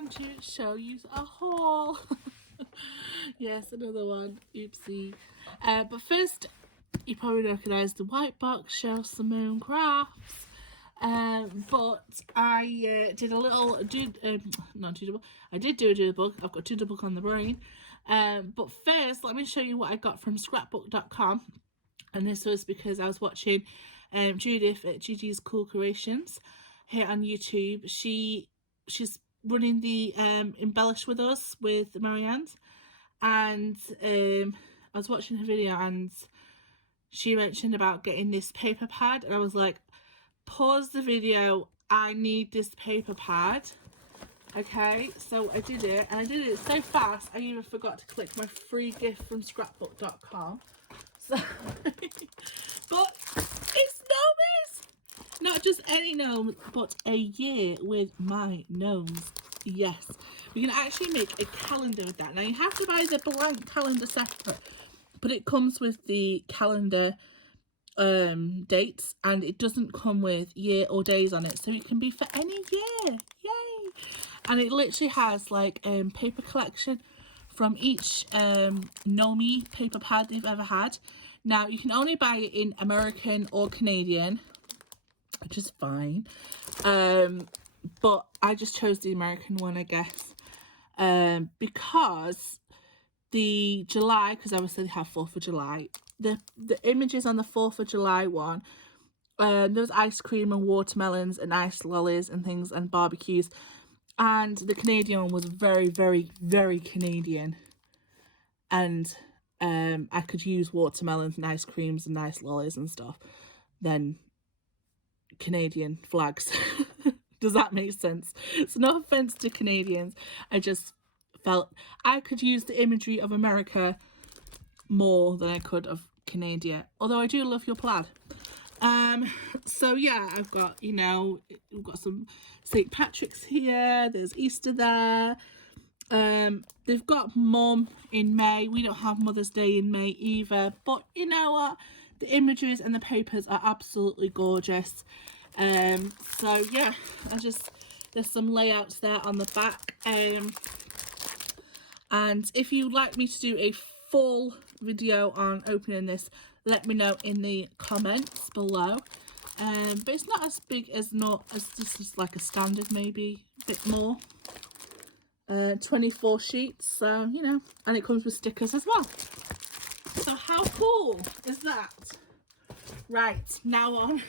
time to show you a haul. Yes, another one. Oopsie. But first, you probably recognise the white box, Cheryl Simone Crafts. But I did a little I did do a Doodlebug. I've got Doodlebug on the brain. But first, let me show you what I got from scrapbook.com. And this was because I was watching Judith at Gigi's Cool Creations here on YouTube. She's running the Embellish With Us with Marianne's, and I was watching her video and she mentioned about getting this paper pad, and I was like, pause the video, I need this paper pad. Okay, so I did it, and I did it so fast I even forgot to click my free gift from scrapbook.com. So but it's gnomes, not just any gnomes, but a year with my gnomes. Yes, we can actually make a calendar with that. Now you have to buy the blank calendar separate, but it comes with the calendar dates, and it doesn't come with year or days on it, so it can be for any year. Yay! And it literally has like paper collection from each Gnomie paper pad they've ever had. Now you can only buy it in American or Canadian, which is fine, but I just chose the American one, I guess, because the July, because obviously they have 4th of July, the images on the 4th of July one, there was ice cream and watermelons and ice lollies and things and barbecues, and the Canadian one was very, very, very Canadian, and I could use watermelons and ice creams and ice lollies and stuff than Canadian flags. Does that make sense? So no offense to Canadians, I just felt I could use the imagery of America more than I could of Canada, although I do love your plaid. So yeah, I've got, you know, we've got some St. Patrick's here, there's Easter there, they've got Mum in May. We don't have Mother's Day in May either, but you know what, the images and the papers are absolutely gorgeous. So yeah, there's some layouts there on the back, and if you'd like me to do a full video on opening this, let me know in the comments below. But it's not as big as this is like a standard, maybe a bit more. 24 sheets, so you know, and it comes with stickers as well. So how cool is that? Right, now on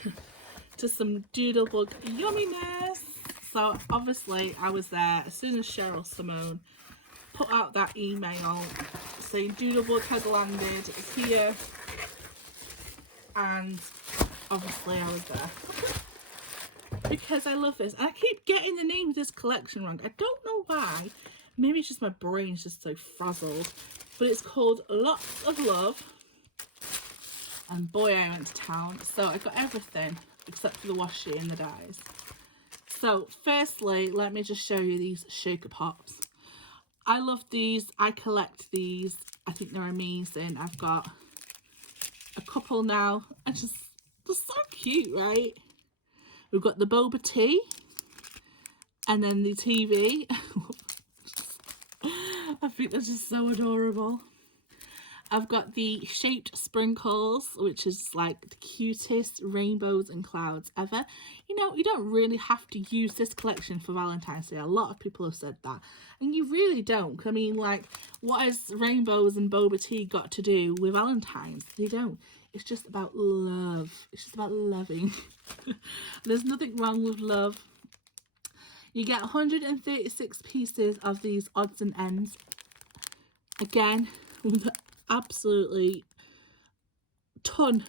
to some Doodlebug Yummyness. So obviously I was there as soon as Cheryl Simone put out that email saying Doodlebug has landed, it's here, and obviously I was there because I love this, and I keep getting the name of this collection wrong. I don't know why, maybe it's just my brain's just so frazzled, but it's called Lots of Love, and boy I went to town. So I got everything except for the washi and the dies. So firstly, let me just show you these shaker pops. I love these, I collect these, I think they're amazing. I've got a couple now, and they're so cute, right? We've got the boba tea, and then the TV. I think they're just so adorable. I've got the shaped sprinkles, which is like the cutest rainbows and clouds ever. You know, you don't really have to use this collection for Valentine's Day. A lot of people have said that, and you really don't. I mean, like, what has rainbows and boba tea got to do with Valentine's? They don't. It's just about love. It's just about loving. There's nothing wrong with love. You get 136 pieces of these odds and ends. Again, with absolutely ton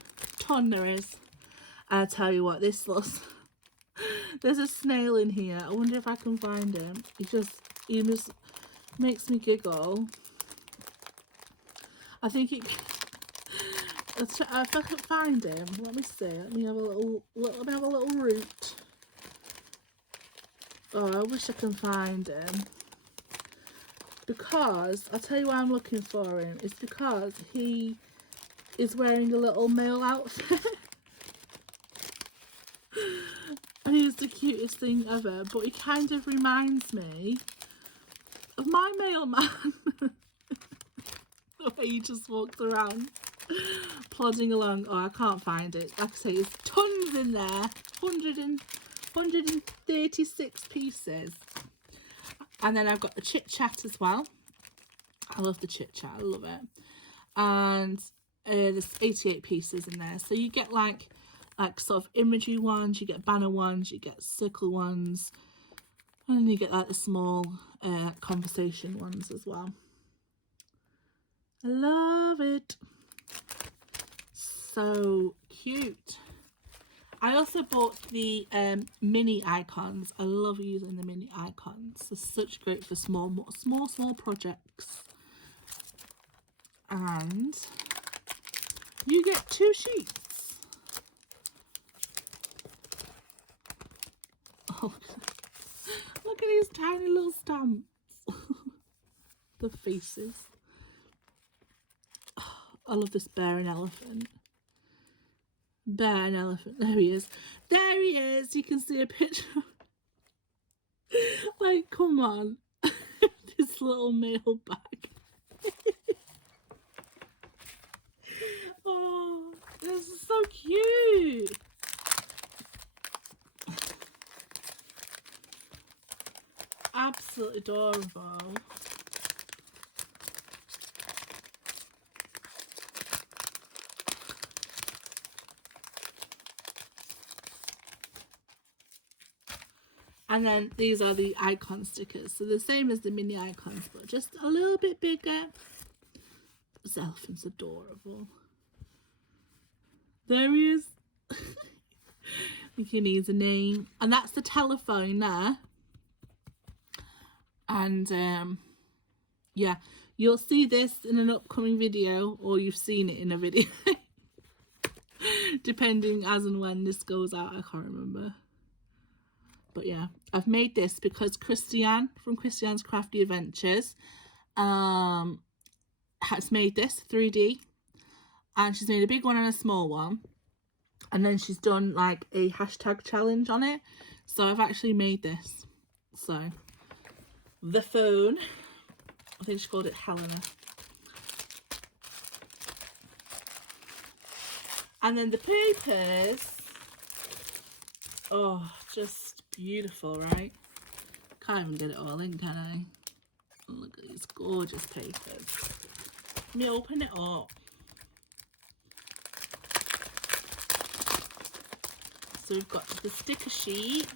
there is. I'll tell you what, this looks, there's a snail in here. I wonder if I can find him. He just makes me giggle. I think if I can find him, let me see. Let me have a little root. Oh, I wish I can find him. Because, I'll tell you why I'm looking for him. It's because he is wearing a little male outfit. And he's the cutest thing ever. But he kind of reminds me of my mailman. The way he just walks around, plodding along. Oh, I can't find it. Like I say, there's tons in there. 136 pieces. And then I've got the Chit Chat as well. I love the Chit Chat. I love it. And there's 88 pieces in there. So you get like sort of imagery ones, you get banner ones, you get circle ones, and then you get like the small conversation ones as well. I love it. So cute. I also bought the mini icons. I love using the mini icons. They're such great for small projects. And you get 2 sheets. Oh, look at these tiny little stamps. The faces. I love this bear and elephant. Bear and elephant. There he is. There he is. You can see a picture. Like, come on. This little mail bag. Oh, this is so cute. Absolutely adorable. And then these are the icon stickers. So the same as the mini icons, but just a little bit bigger. This elephant's adorable. There he is. I think he needs a name. And that's the telephone there. And yeah, you'll see this in an upcoming video, or you've seen it in a video. Depending as and when this goes out, I can't remember. But yeah, I've made this because Kristianne from Kristianne's Crafty Adventures has made this 3D, and she's made a big one and a small one, and then she's done like a hashtag challenge on it. So I've actually made this. So the phone, I think she called it Helena. And then the papers, oh, just beautiful, right? Can't even get it all in, can I? Look at these gorgeous papers. Let me open it up. So we've got the sticker sheet.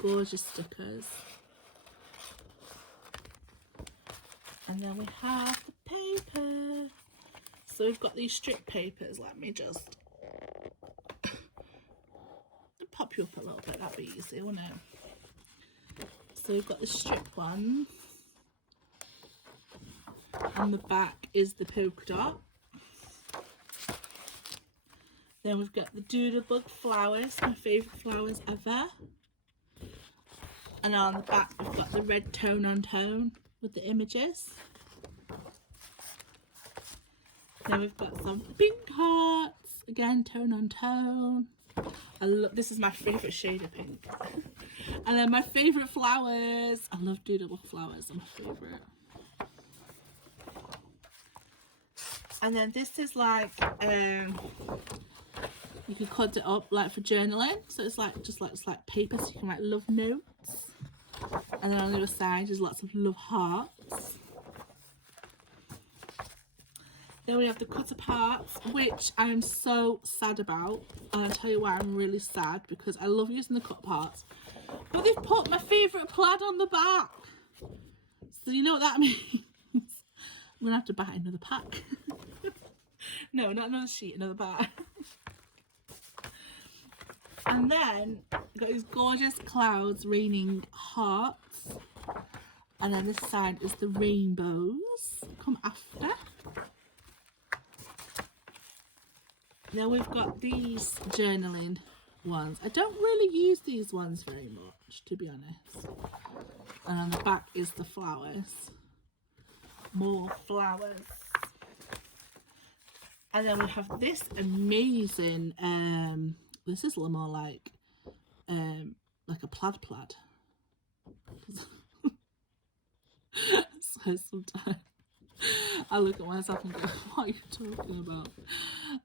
Gorgeous stickers. And then we have the paper. So we've got these strip papers. Let me just pop you up a little bit, that'd be easy, wouldn't it? So we've got the strip one. On the back is the polka dot. Then we've got the Doodlebug Flowers, my favourite flowers ever. And on the back we've got the red tone on tone with the images. Then we've got some pink hearts, again tone on tone. I love, this is my favourite shade of pink. And then my favourite flowers. I love Doodlebug Flowers, they're my favourite. And then this is like, you can cut it up like for journaling. So it's like, just like, it's like paper, so you can write love notes. And then on the other side is lots of love hearts. Then we have the cut aparts, which I am so sad about. And I'll tell you why I'm really sad, because I love using the cut parts. But they've put my favourite plaid on the back. So you know what that means? I'm going to have to buy another pack. No, not another sheet, another pack. And then we've got these gorgeous clouds raining hearts. And then this side is the rainbows. Come after. Now we've got these journaling ones. I don't really use these ones very much, to be honest. And on the back is the flowers. More flowers. And then we have this amazing, this is a little more like like a plaid. So sometimes I look at myself and go, what are you talking about?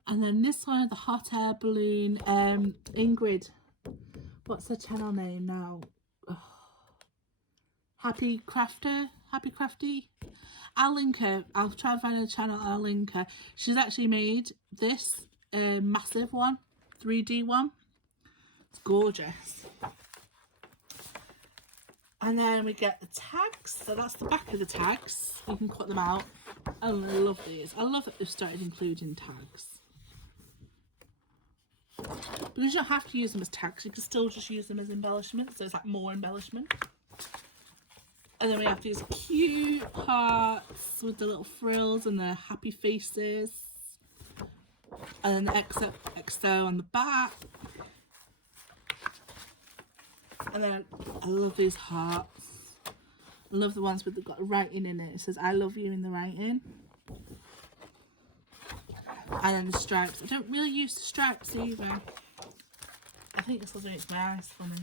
And then this one, the hot air balloon, Ingrid. What's her channel name now? Oh. Happy Crafty. I'll link her. I'll try and find her channel. I'll link her. She's actually made this massive one, 3D one. It's gorgeous. And then we get the tags. So that's the back of the tags. You can cut them out. Oh, I love these. I love that they've started including tags. Because you don't have to use them as tags. You can still just use them as embellishment. So it's like more embellishment. And then we have these cute hearts with the little frills and the happy faces. And then the XO on the back. And then I love these hearts. I love the ones with the got writing in it. It says I love you in the writing. And then the stripes. I don't really use the stripes either. I think this will do it to my eyes for me.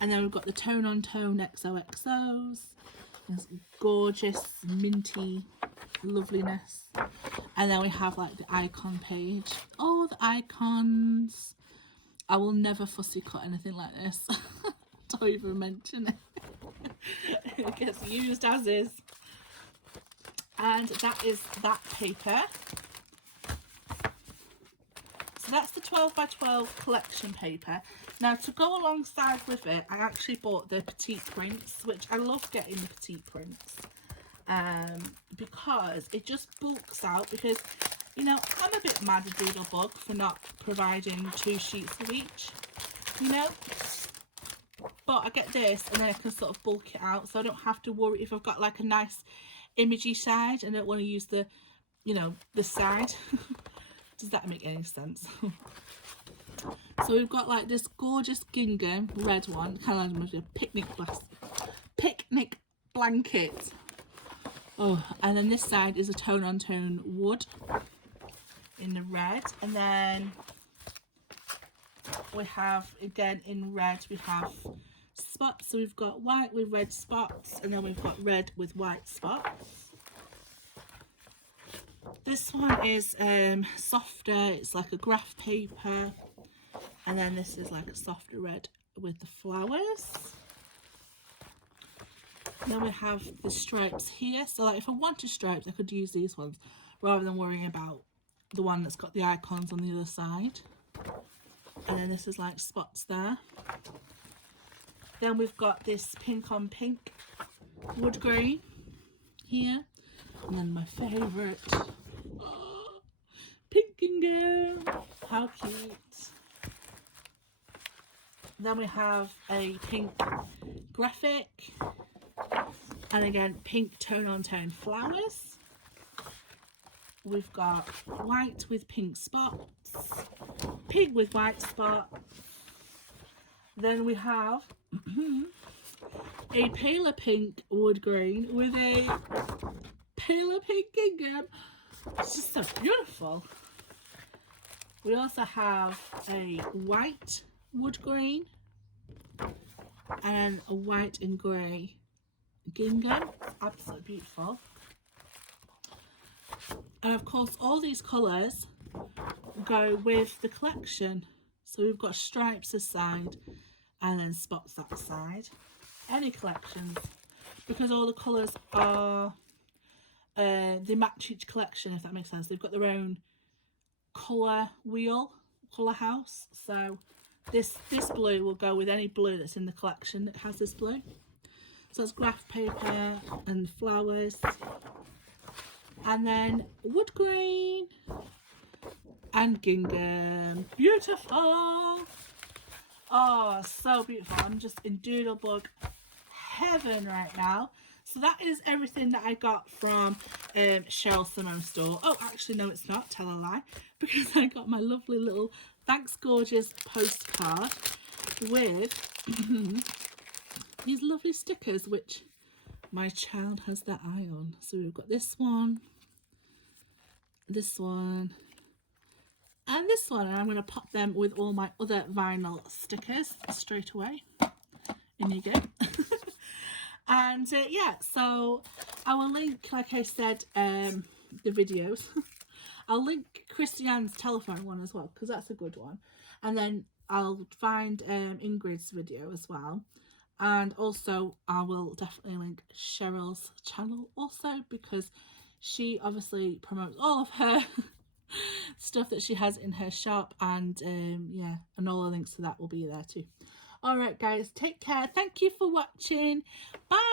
And then we've got the tone on tone XOXOs. This gorgeous minty loveliness. And then we have like the icon page. Oh, the icons. I will never fussy cut anything like this. Don't even mention it. It gets used as is. And that is that paper. So that's the 12 by 12 collection paper. Now to go alongside with it, I actually bought the Petite Prints, which I love getting the Petite Prints. Because it just bulks out, because you know, I'm a bit mad at Doodlebug for not providing 2 sheets of each, you know. But I get this and then I can sort of bulk it out, so I don't have to worry if I've got like a nice imagey side and I don't want to use the, you know, the side. Does that make any sense? So we've got like this gorgeous gingham red one, kind of like a picnic blanket. Oh, and then this side is a tone on tone wood in the red, and then we have again in red we have spots. So we've got white with red spots, and then we've got red with white spots. This one is softer, it's like a graph paper, and then this is like a softer red with the flowers. And then we have the stripes here, so like if I wanted stripes I could use these ones rather than worrying about the one that's got the icons on the other side. And then this is like spots there. Then we've got this pink on pink wood grain here, and then my favourite pink gingham. How cute. Then we have a pink graphic, and again pink tone on tone flowers. We've got white with pink spots, pink with white spots. Then we have a paler pink wood grain with a paler pink gingham. It's just so beautiful. We also have a white wood grain and a white and grey gingham. Absolutely beautiful. And of course all these colours go with the collection. So we've got stripes this side and then spots that side. Any collections, because all the colours are they match each collection, if that makes sense. They've got their own colour wheel, colour house. So this blue will go with any blue that's in the collection that has this blue. So it's graph paper and flowers, and then wood grain and gingham. Beautiful. Oh, so beautiful. I'm just in Doodlebug heaven right now. So that is everything that I got from Cheryl Simone's store. Oh, actually, no, it's not. Tell a lie. Because I got my lovely little Thanks Gorgeous postcard with these lovely stickers, which my child has their eye on. So we've got this one, And this one, I'm going to pop them with all my other vinyl stickers straight away. In you go. And yeah, so I will link, like I said, the videos. I'll link Kristianne's telephone one as well, because that's a good one. And then I'll find Ingrid's video as well. And also I will definitely link Cheryl's channel also, because she obviously promotes all of her stuff that she has in her shop. And yeah, and all the links to that will be there too. Alright guys, take care. Thank you for watching. Bye.